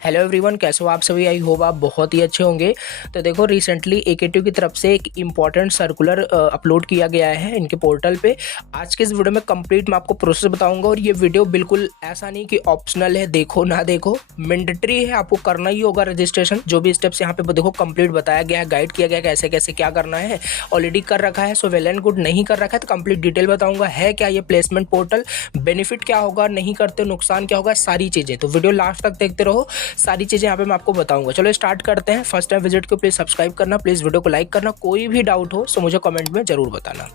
Hello everyone, कैसे हो आप सभी। आई होप आप बहुत ही अच्छे होंगे। तो देखो, रिसेंटली एकेटीयू की तरफ से एक इम्पॉर्टेंट सर्कुलर अपलोड किया गया है इनके पोर्टल पे। आज के इस वीडियो में कंप्लीट मैं आपको प्रोसेस बताऊंगा और ये वीडियो बिल्कुल ऐसा नहीं कि ऑप्शनल है, देखो ना देखो, मैंडेटरी है, आपको करना ही होगा रजिस्ट्रेशन। जो भी स्टेप्स यहाँ पे देखो कंप्लीट बताया गया है, गाइड किया गया है कैसे कैसे क्या करना है। ऑलरेडी कर रखा है सो वेल एंड गुड, नहीं कर रखा है तो कंप्लीट डिटेल बताऊंगा है क्या ये प्लेसमेंट पोर्टल, बेनिफिट क्या होगा, नहीं करते नुकसान क्या होगा, सारी चीज़ें। तो वीडियो लास्ट तक देखते रहो, सारी चीज़ें यहाँ पे मैं आपको बताऊंगा। चलो स्टार्ट करते हैं। फर्स्ट टाइम विजिट को प्लीज़ सब्सक्राइब करना, प्लीज़ वीडियो को लाइक करना। कोई भी डाउट हो तो मुझे कमेंट में जरूर बताना।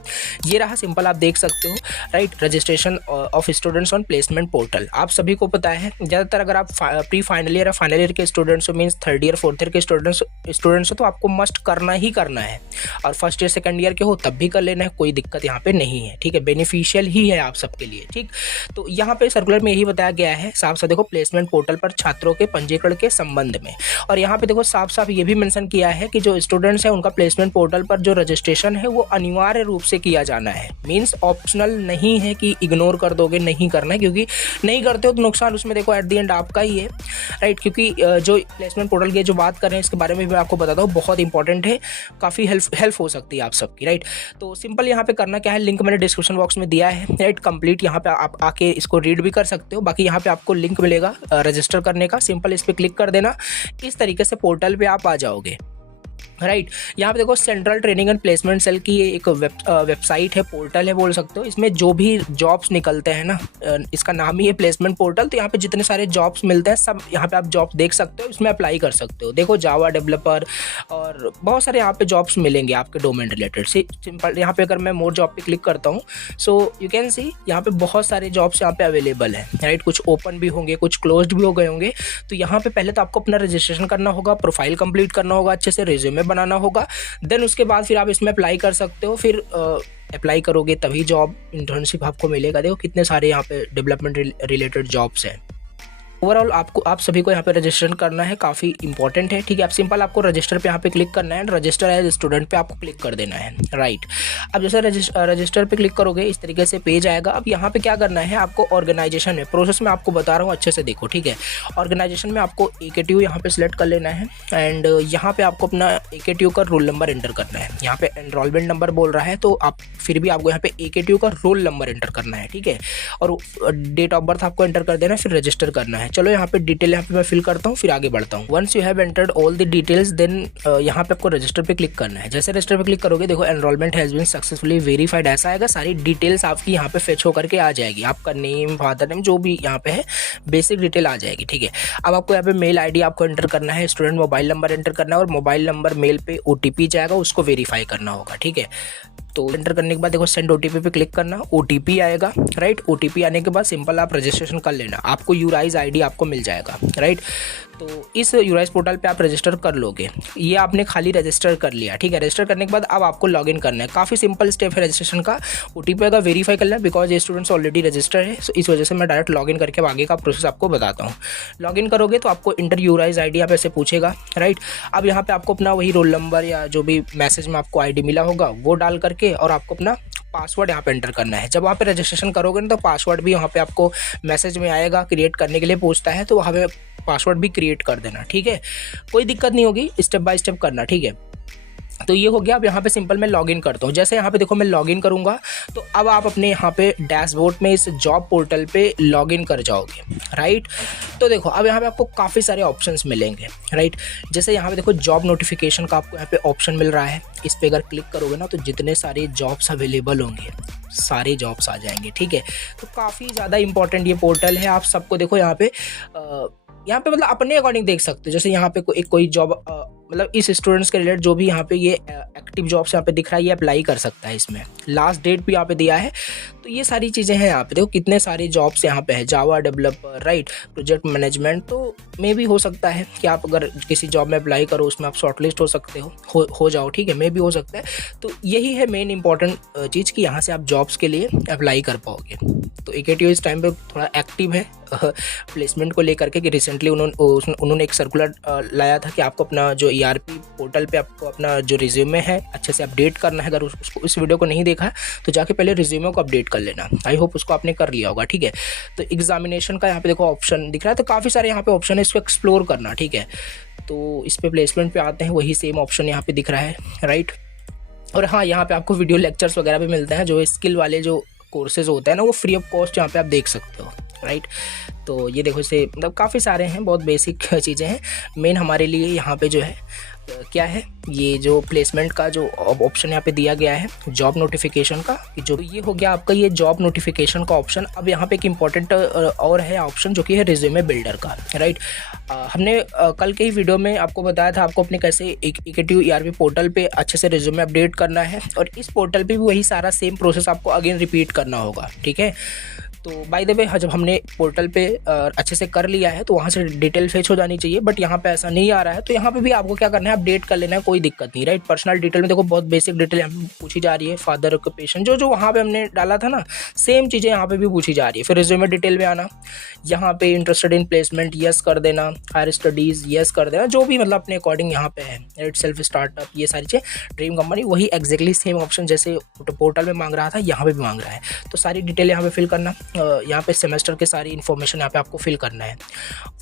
ये रहा सिंपल, आप देख सकते हो right, registration of students on placement portal. आप सभी को पता है ज़्यादातर अगर आप प्री फाइनल ईयर या फाइनल ईयर के स्टूडेंट्स हो, means third year fourth year के स्टूडेंट्स हो, तो आपको मस्ट करना ही करना है। और फर्स्ट ईयर सेकंड ईयर के हो तब भी कर लेना है, कोई दिक्कत यहाँ पे नहीं है। ठीक है, बेनिफिशियल ही है आप सबके लिए। ठीक, तो यहाँ पे सर्कुलर में यही बताया गया है साफ साफ, देखो प्लेसमेंट पोर्टल पर छात्रों के पंजीकरण के संबंध में। और यहाँ पे देखो साफ साफ ये भी मेंशन किया है कि जो स्टूडेंट्स हैं उनका प्लेसमेंट पोर्टल पर जो रजिस्ट्रेशन है वो अनिवार्य रूप से किया जाना है। मींस ऑप्शनल नहीं है कि इग्नोर कर दोगे, नहीं करना है, क्योंकि नहीं करते हो तो नुकसान उसमें देखो एट द एंड आपका ही है राइट। क्योंकि जो प्लेसमेंट पोर्टल की जो बात कर रहे हैं इसके बारे में भी मैं आपको बताता हूँ, बहुत इंपॉर्टेंट है, काफ़ी हेल्प हो सकती है आप सबकी राइट। तो सिंपल यहाँ पे करना क्या है, लिंक मैंने डिस्क्रिप्शन बॉक्स में दिया है राइट। कंप्लीट यहाँ पे आप आके इसको रीड भी कर सकते हो। बाकी यहाँ पे आपको लिंक मिलेगा रजिस्टर करने का, सिंपल इस पर क्लिक कर देना। इस तरीके से पोर्टल पे आप आ जाओगे राइट। यहाँ पे देखो central training and placement cell की एक वेबसाइट है, पोर्टल है बोल सकते हो। इसमें जो भी जॉब्स निकलते हैं ना, इसका नाम ही है प्लेसमेंट पोर्टल। तो यहाँ पे जितने सारे जॉब्स मिलते हैं सब यहाँ पे आप जॉब्स देख सकते हो, इसमें अप्लाई कर सकते हो। देखो जावा डेवलपर और बहुत सारे यहाँ पे जॉब्स मिलेंगे आपके डोमेन रिलेटेड। सिंपल यहाँ पे अगर मैं मोर जॉब पे क्लिक करता हूँ सो यू कैन सी यहाँ पे बहुत सारे जॉब्स यहाँ पे अवेलेबल है राइट। कुछ ओपन भी होंगे, कुछ क्लोज्ड भी हो गए होंगे। तो यहाँ पे पहले तो आपको अपना रजिस्ट्रेशन करना होगा, प्रोफाइल कंप्लीट करना होगा, अच्छे से रिज्यूमे बनाना होगा। देन उसके बाद फिर आप इसमें अप्लाई कर सकते हो। फिर अप्लाई करोगे तभी जॉब इंटर्नशिप आपको मिलेगा। देखो कितने सारे यहाँ पे डेवलपमेंट रिलेटेड जॉब्स हैं। ओवरऑल आप सभी को यहाँ पे रजिस्ट्रेशन करना है, काफ़ी इंपॉर्टेंट है। ठीक है, आप सिंपल आपको रजिस्टर पे यहाँ पे क्लिक करना है, रजिस्टर एज स्टूडेंट पे आपको क्लिक कर देना है राइट। अब जैसे रजिस्टर पे क्लिक करोगे इस तरीके से पेज आएगा। अब यहाँ पे क्या करना है, आपको ऑर्गेनाइजेशन में, प्रोसेस में आपको बता रहा हूँ अच्छे से देखो। ठीक है, ऑर्गेनाइजेशन में आपको एकेटीयू यहाँ पे सिलेक्ट कर लेना है एंड यहाँ पे आपको अपना एकेटीयू का रोल नंबर एंटर करना है। यहाँ पे एनरोलमेंट नंबर बोल रहा है तो आप फिर भी आपको यहाँ पे एकेटीयू का रोल नंबर एंटर करना है। ठीक है, और डेट ऑफ बर्थ आपको एंटर कर देना है, फिर रजिस्टर करना है। चलो यहाँ पे डिटेल यहाँ पे मैं फिल करता हूँ, फिर आगे बढ़ता हूँ। Once you have entered all the details then यहाँ पे आपको रजिस्टर पे क्लिक करना है। जैसे रजिस्टर पे क्लिक करोगे देखो enrolment has been successfully verified ऐसा आएगा। सारी डिटेल्स आपकी यहाँ पे फेच होकर के आ जाएगी, आपका नेम, फादर नेम, जो भी यहाँ पे है बेसिक डिटेल आ जाएगी। ठीक है, अब आपको यहाँ पे मेल आईडी आपको एंटर करना है, स्टूडेंट मोबाइल नंबर एंटर करना है और मोबाइल नंबर मेल पे ओटीपी जाएगा, उसको वेरीफाई करना होगा। ठीक है, तो एंटर करने के बाद देखो सेंड ओटीपी पे क्लिक करना, ओटीपी आएगा राइट। ओटीपी आने के बाद सिंपल आप रजिस्ट्रेशन कर लेना, आपको यूराइज आईडी आपको मिल जाएगा राइट। तो इस यूराइज पोर्टल पे आप रजिस्टर कर लोगे। ये आपने खाली रजिस्टर कर लिया। ठीक है, रजिस्टर करने के बाद अब आपको लॉगिन करना है। काफ़ी सिंपल स्टेप है रजिस्ट्रेशन का। ओटीपी का वेरीफाई कर लेना, बिकॉज ये स्टूडेंट्स ऑलरेडी रजिस्टर है, इस वजह से मैं डायरेक्ट लॉगिन करके आगे का प्रोसेस आपको बताता हूँ। लॉगिन करोगे तो आपको इंटर यूराइज आईडी आप ऐसे पूछेगा राइट। अब यहाँ पे आपको अपना वही रोल नंबर या जो भी मैसेज में आपको आईडी मिला होगा वो डाल करके और आपको अपना पासवर्ड यहाँ पे एंटर करना है। जब वहाँ पे रजिस्ट्रेशन करोगे ना तो पासवर्ड भी वहाँ पे आपको मैसेज में आएगा, क्रिएट करने के लिए पूछता है, तो वहाँ पे पासवर्ड भी क्रिएट कर देना। ठीक है, कोई दिक्कत नहीं होगी, स्टेप बाय स्टेप करना। ठीक है, तो ये हो गया। अब यहाँ पे सिंपल मैं लॉगिन करता हूँ। जैसे यहाँ पे देखो मैं लॉगिन करूँगा तो अब आप अपने यहाँ पे डैशबोर्ड में इस जॉब पोर्टल पे लॉगिन कर जाओगे राइट। तो देखो अब यहाँ पे आपको काफ़ी सारे ऑप्शंस मिलेंगे राइट। जैसे यहाँ पे देखो जॉब नोटिफिकेशन का आपको यहाँ पे ऑप्शन मिल रहा है, इस पर अगर क्लिक करोगे ना तो जितने सारे जॉब्स अवेलेबल होंगे सारे जॉब्स आ जाएंगे। ठीक है, तो काफ़ी ज़्यादा इंपॉर्टेंट ये पोर्टल है। आप सबको देखो यहाँ पे मतलब अपने अकॉर्डिंग देख सकते हो। जैसे यहाँ पे कोई जॉब मतलब इस स्टूडेंट्स के रिलेटेड जो भी यहाँ पे ये एक्टिव जॉब्स यहाँ पे दिख रहा है ये अप्लाई कर सकता है। इसमें लास्ट डेट भी यहाँ पे दिया है। तो ये सारी चीज़ें हैं यहाँ पे। देखो कितने सारे जॉब्स यहाँ पे है, Java developer right, project management. तो मे भी हो सकता है कि आप अगर किसी जॉब में अप्लाई करो उसमें आप शॉर्टलिस्ट हो सकते हो जाओ। ठीक है, मे भी हो सकता है। तो यही है मेन इंपॉर्टेंट चीज़ कि यहाँ से आप जॉब्स के लिए अप्लाई कर पाओगे। तो एकेटीयू इस टाइम पे थोड़ा एक्टिव है प्लेसमेंट को लेकर के, कि रिसेंटली उन्होंने एक सर्कुलर लाया था कि आपको अपना जो ईआरपी पोर्टल पे आपको अपना जो रिज्यूमे है अच्छे से अपडेट करना है। अगर उसको इस वीडियो को नहीं देखा है तो जाके पहले रिज्यूमे को अपडेट कर लेना। आई होप उसको आपने कर लिया होगा। ठीक है, तो एग्जामिनेशन का यहाँ पे देखो ऑप्शन दिख रहा है। तो काफ़ी सारे यहाँ पे ऑप्शन है, इसको एक्सप्लोर करना, ठीक है। तो इस पे प्लेसमेंट पे आते हैं, वही सेम ऑप्शन यहाँ पे दिख रहा है, राइट। और हाँ, यहाँ पे आपको वीडियो लेक्चर्स वगैरह भी मिलते हैं, जो स्किल वाले जो कोर्सेज होते हैं ना, वो फ्री ऑफ कॉस्ट यहाँ पे आप देख सकते हो, राइट। तो ये देखो, इसे मतलब काफ़ी सारे हैं, बहुत बेसिक चीज़ें हैं। मेन हमारे लिए यहाँ पे जो है क्या है, ये जो प्लेसमेंट का जो ऑप्शन यहाँ पे दिया गया है जॉब नोटिफिकेशन का, जो ये हो गया आपका ये जॉब नोटिफिकेशन का ऑप्शन। अब यहाँ पे एक इम्पॉर्टेंट और है ऑप्शन, जो कि है रिज्यूमे बिल्डर का, राइट। हमने कल के ही वीडियो में आपको बताया था आपको अपने कैसे EKTU ERP पोर्टल पे अच्छे से रिज्यूमे अपडेट करना है, और इस पोर्टल पे भी वही सारा सेम प्रोसेस आपको अगेन रिपीट करना होगा, ठीक है। तो बाय द वे जब हमने पोर्टल पे अच्छे से कर लिया है तो वहाँ से डिटेल फेच हो जानी चाहिए, बट यहाँ पे ऐसा नहीं आ रहा है, तो यहाँ पे भी आपको क्या करना है, अपडेट कर लेना है, कोई दिक्कत नहीं, राइट। पर्सनल डिटेल में देखो बहुत बेसिक डिटेल पूछी जा रही है, फादर ऑक्यूपेशन जो वहाँ पे हमने डाला था ना, सेम चीज़ें यहाँ पे भी पूछी जा रही है। फिर रिज्यूमे डिटेल में आना, यहाँ पे इंटरेस्टेड इन प्लेसमेंट यस कर देना, हायर स्टडीज़ यस कर देना, जो भी मतलब अपने अकॉर्डिंग यहाँ पे है, राइट। सेल्फ स्टार्टअप, ये सारी चीज़ें, ड्रीम कंपनी, वही एग्जैक्टली सेम ऑप्शन जैसे पोर्टल में मांग रहा था, यहाँ पे भी मांग रहा है। तो सारी डिटेल यहाँ पे फिल करना, यहाँ पे सेमेस्टर के सारी इन्फॉर्मेशन यहाँ पे आपको फिल करना है।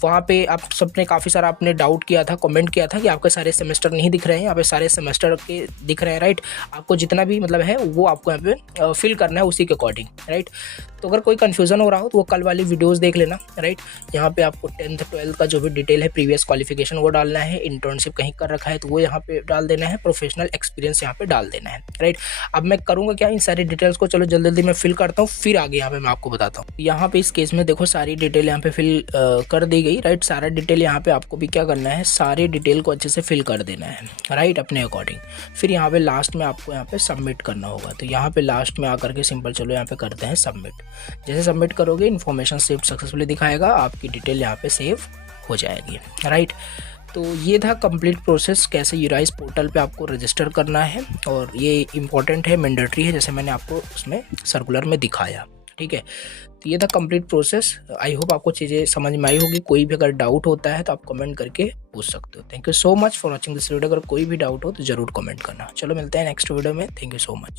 वहाँ पे आप सबने काफ़ी सारा आपने डाउट किया था, कमेंट किया था कि आपके सारे सेमेस्टर नहीं दिख रहे हैं, यहाँ पे सारे सेमेस्टर के दिख रहे हैं, राइट। आपको जितना भी मतलब है वो आपको यहाँ पे फिल करना है उसी के अकॉर्डिंग, राइट। तो अगर कोई कन्फ्यूज़न हो रहा हो तो वो कल वाली वीडियोज़ देख लेना, राइट। यहाँ पे आपको 10th 12th का जो भी डिटेल है, प्रीवियस क्वालिफिकेशन वो डालना है, इंटर्नशिप कहीं कर रखा है तो वो यहाँ पे डाल देना है, प्रोफेशनल एक्सपीरियंस यहाँ पे डाल देना है, राइट। अब मैं करूँगा क्या, इन सारी डिटेल्स को चलो जल्दी जल्दी मैं फिल करता हूँ, फिर आगे यहाँ पे मैं आपको बताता हूँ। यहाँ पे इस केस में देखो सारी डिटेल यहाँ पे फिल कर दी गई, राइट। सारा डिटेल यहाँ पे आपको भी क्या करना है, सारी डिटेल को अच्छे से फिल कर देना है, राइट, अपने अकॉर्डिंग। फिर यहाँ पे लास्ट में आपको यहाँ पे सबमिट करना होगा, तो यहाँ पे लास्ट में आकर के सिंपल चलो यहाँ पे करते हैं सबमिट। जैसे सबमिट करोगे इन्फॉर्मेशन सेव सक्सेसफुली दिखाएगा, आपकी डिटेल यहाँ पे सेव हो जाएगी, राइट। तो ये था कंप्लीट प्रोसेस, कैसे यूराइज पोर्टल पे आपको रजिस्टर करना है, और ये इंपॉर्टेंट है, मैंडेटरी है, जैसे मैंने आपको उसमें सर्कुलर में दिखाया, ठीक है। तो ये था कंप्लीट प्रोसेस। आई होप आपको चीज़ें समझ में आई होगी। कोई भी अगर डाउट होता है तो आप कमेंट करके पूछ सकते हो। Thank you so much for watching this video. अगर कोई भी डाउट हो तो ज़रूर कमेंट करना। चलो मिलते हैं नेक्स्ट वीडियो में। Thank you so much.